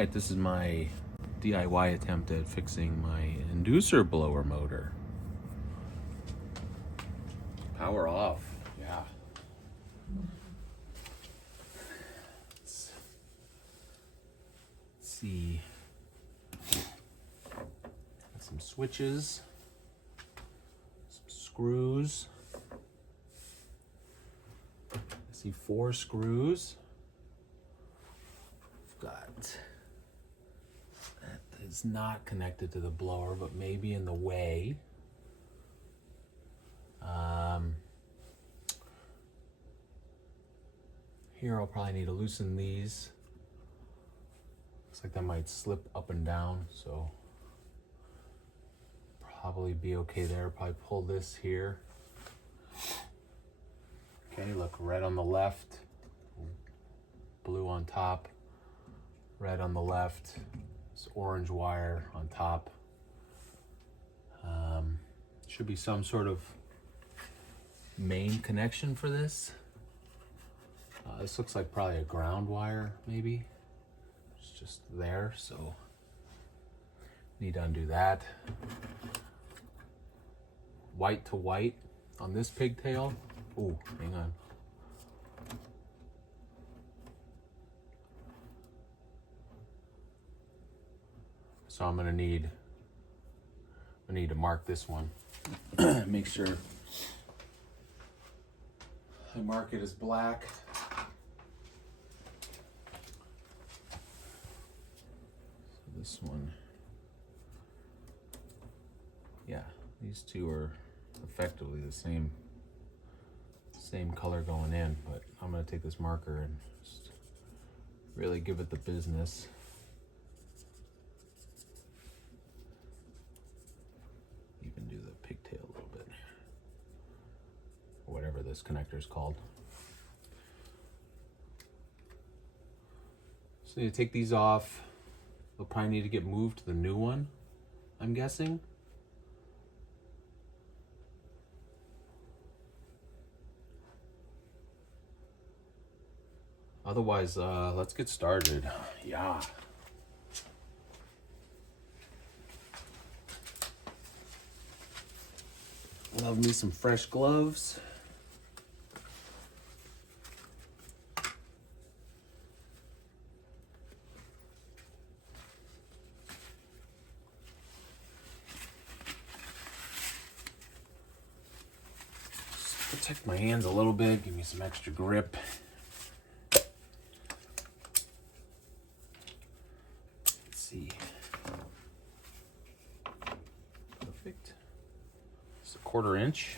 Alright, this is my DIY attempt at fixing my inducer blower motor. Power off, yeah. Let's see. Got some switches, some screws. I see 4 screws. Got that is not connected to the blower, but maybe in the way. Here I'll probably need to loosen these. Looks like that might slip up and down, so probably be okay there. Probably pull this here. Okay, look, red on the left, blue on top. Red on the left, this orange wire on top. Should be some sort of main connection for this. This looks like probably a ground wire, maybe. It's just there, so need to undo that. White to white on this pigtail. Ooh, hang on. So I'm gonna need to mark this one. Make sure I mark it as black. So this one, yeah, these two are effectively the same color going in, but I'm gonna take this marker and just really give it the business. Even do the pigtail a little bit, or whatever this connector is called. So you take these off. They'll probably need to get moved to the new one, I'm guessing. Otherwise, let's get started. Yeah. Love me some fresh gloves. Just protect my hands a little bit, give me some extra grip. Let's see. Perfect. 1/4 inch.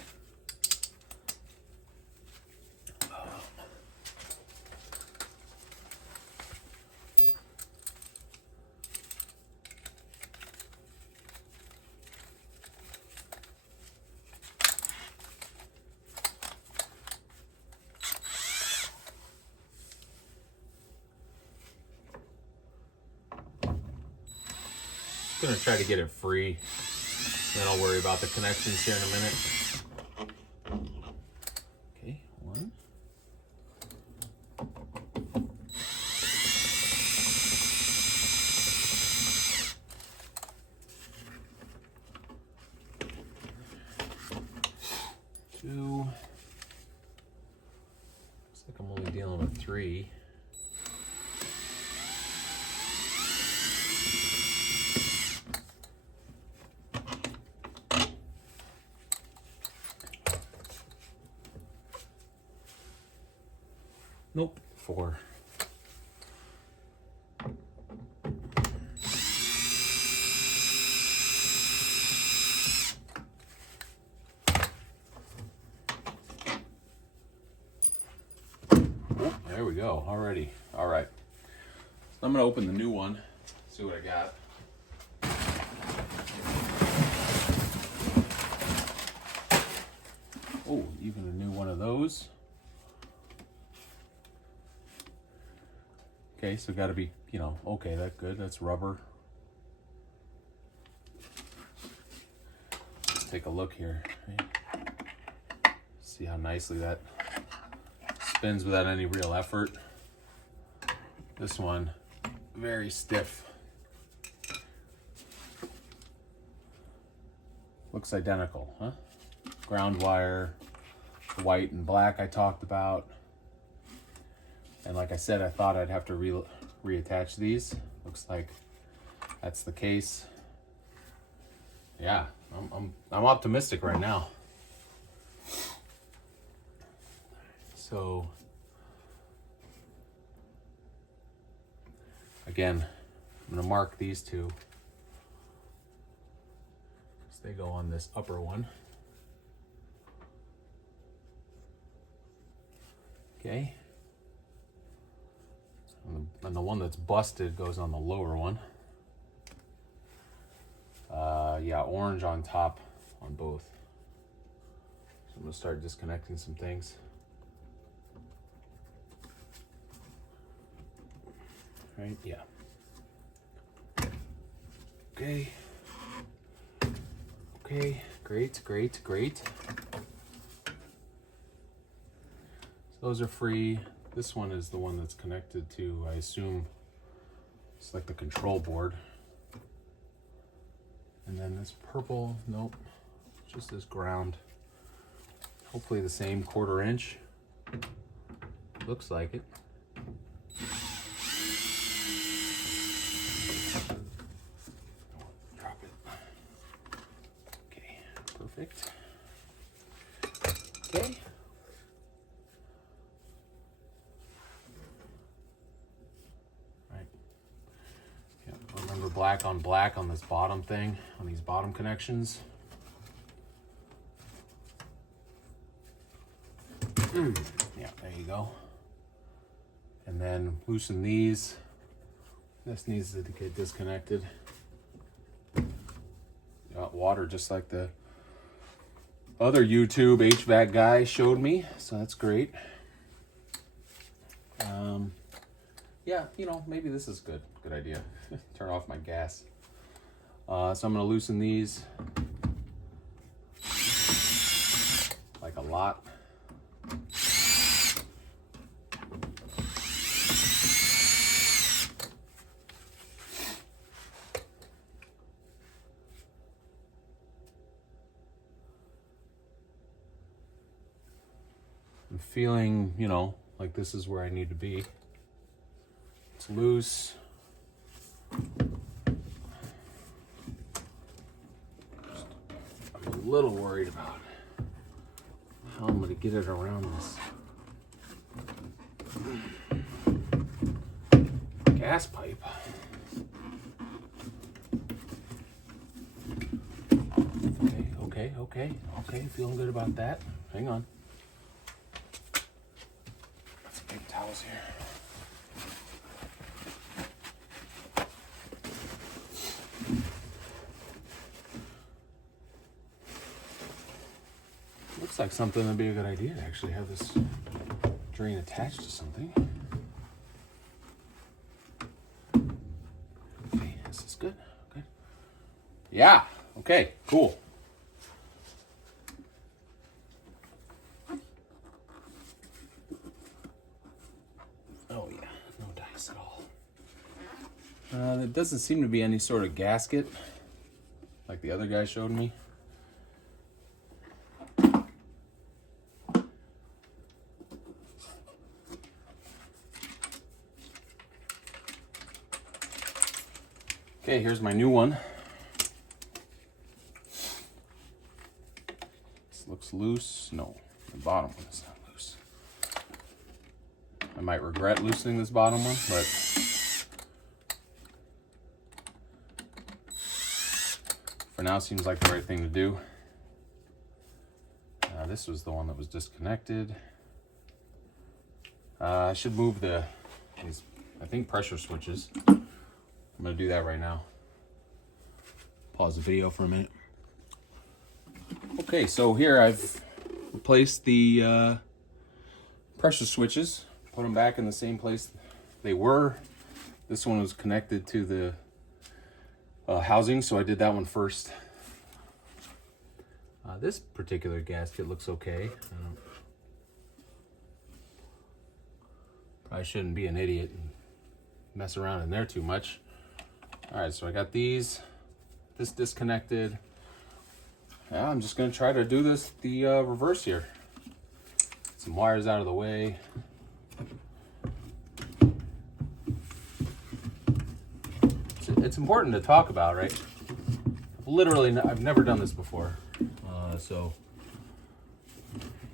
I'm gonna try to get it free, then I'll worry about the connections here in a minute. Okay, 1. Two. Looks like I'm only dealing with 3. Nope, 4. Oh, there we go, already. All right. So I'm gonna open the new one, see what I got. Oh, even a new one of those. Okay, so gotta be, okay, that's good. That's rubber. Let's take a look here. See how nicely that spins without any real effort. This one very stiff. Looks identical, huh? Ground wire, white and black I talked about. And like I said, I thought I'd have to reattach these. Looks like that's the case. Yeah, I'm optimistic right now. So again, I'm gonna mark these two. So they go on this upper one. Okay. And the one that's busted goes on the lower one. Yeah, orange on top on both. So I'm gonna start disconnecting some things. Right, yeah. Okay. Okay, great. So those are free. This one is the one that's connected to, I assume, it's like the control board. And then this purple, nope, just this ground. Hopefully the same 1/4 inch. Looks like it. Drop it. Okay, perfect. Okay. Remember black on this bottom thing, on these bottom connections. Yeah, there you go. And then loosen these. This needs to get disconnected. Got water just like the other YouTube HVAC guy showed me, so that's great. Yeah, you know, maybe this is good idea. Turn off my gas. So I'm gonna loosen these like a lot. I'm feeling, you know, like this is where I need to be. It's loose. I'm a little worried about how I'm gonna get it around this gas pipe. Okay, feeling good about that. Hang on. Got some big towels here. Looks like something that'd be a good idea to actually have this drain attached to something. Okay, this is good. Okay. Yeah. Okay. Cool. Oh yeah, no dice at all. There doesn't seem to be any sort of gasket like the other guy showed me. Okay, here's my new one. This looks loose. No, the bottom one is not loose. I might regret loosening this bottom one, but for now seems like the right thing to do. This was the one that was disconnected. I should move these, I think, pressure switches. I'm gonna do that right now. Pause the video for a minute. Okay, so here I've replaced the pressure switches, put them back in the same place they were. This one was connected to the housing, so I did that one first. This particular gasket looks okay. Probably shouldn't be an idiot and mess around in there too much. All right, so I got this disconnected. Yeah, I'm just gonna try to do this the reverse here. Some wires out of the way. It's important to talk about, right? I've never done this before, so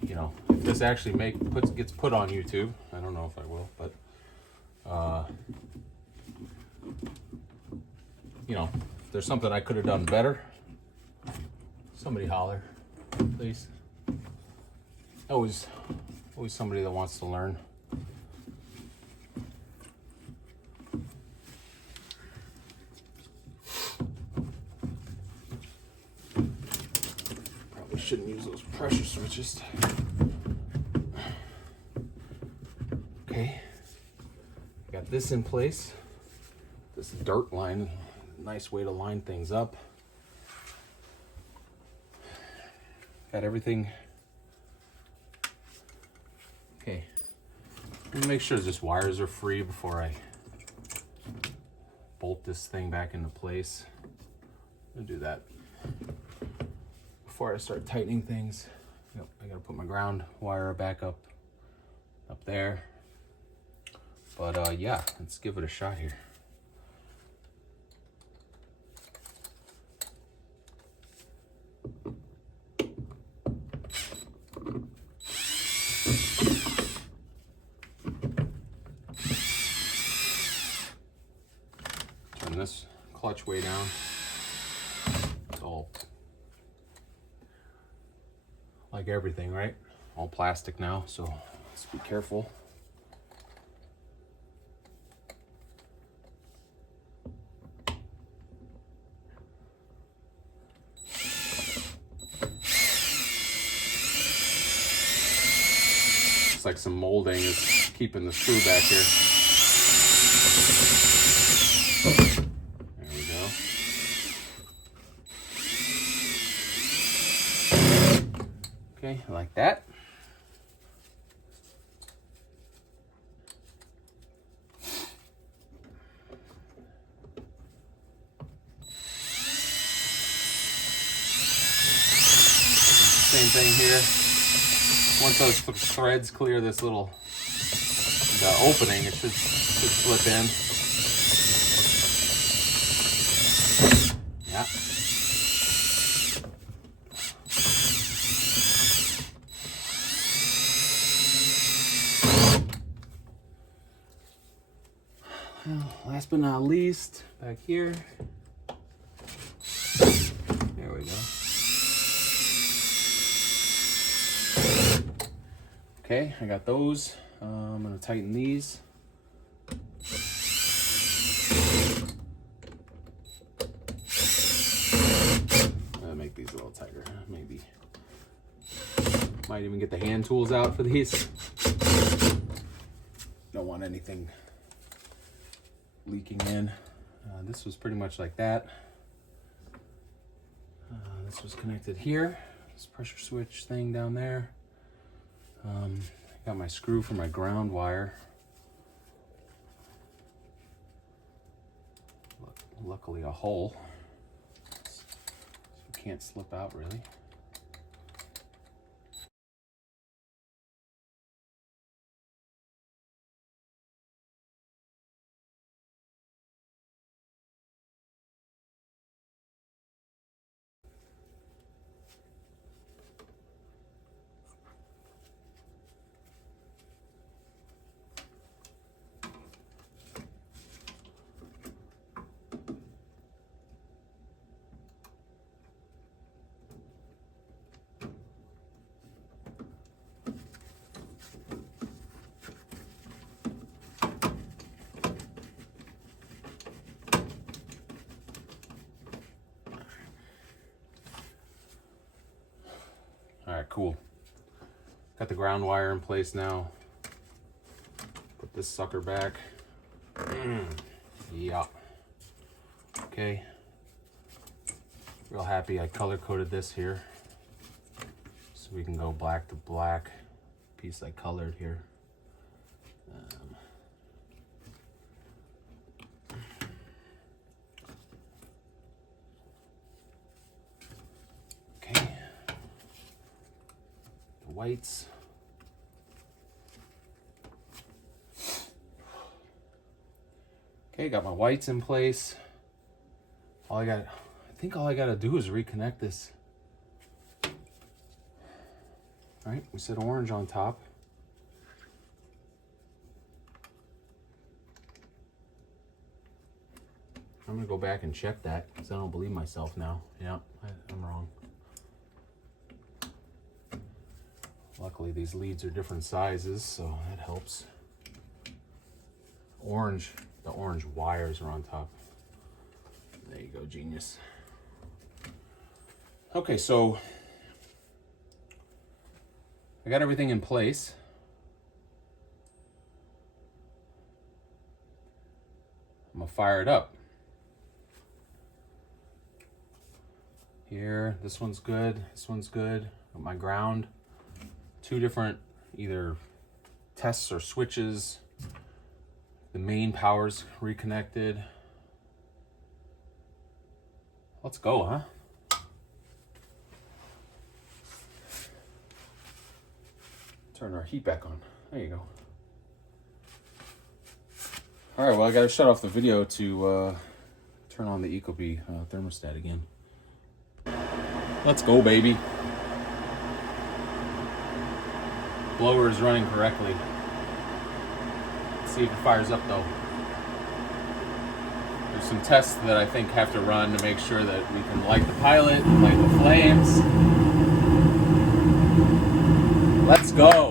you know, if this actually gets put on YouTube, I don't know if I will, but you know, if there's something I could have done better, somebody holler, please. Always somebody that wants to learn. Probably shouldn't use those pressure switches. Okay, got this in place. This dirt line, nice way to line things up. Got everything. Okay, let me make sure this wires are free before I bolt this thing back into place. I'll do that before I start tightening things. Yep, I gotta put my ground wire back up there. But yeah, let's give it a shot here. Turn this clutch way down. It's all like everything, right? All plastic now, so let's be careful. Looks like some molding is keeping the screw back here. There we go. Okay, like that. Same thing here. Once those threads clear this the opening, it should slip in. Yeah. Well, last but not least, back here. There we go. Okay, I got those. I'm gonna tighten these. I'll make these a little tighter, maybe. Might even get the hand tools out for these. Don't want anything leaking in. This was pretty much like that. This was connected here. This pressure switch thing down there. I got my screw for my ground wire. Luckily a hole, so it can't slip out really. All right, cool. Got the ground wire in place now. Put this sucker back. Yeah. Okay. Real happy I color coded this here, so we can go black to black. Piece I colored here. whites. Okay, got my whites in place. I think all I gotta do is reconnect this. All right, we said orange on top. I'm gonna go back and check that because I don't believe myself now. Yeah, I'm wrong. Luckily, these leads are different sizes, so that helps. Orange, the orange wires are on top. There you go, genius. Okay, so I got everything in place. I'm gonna fire it up. Here, this one's good, this one's good. Got my ground. Two different either tests or switches. The main power's reconnected. Let's go, huh? Turn our heat back on. There you go. All right, well, I gotta shut off the video to turn on the Ecobee thermostat again. Let's go, baby. Blower is running correctly. Let's see if it fires up though. There's some tests that I think have to run to make sure that we can light the pilot, light the flames. Let's go.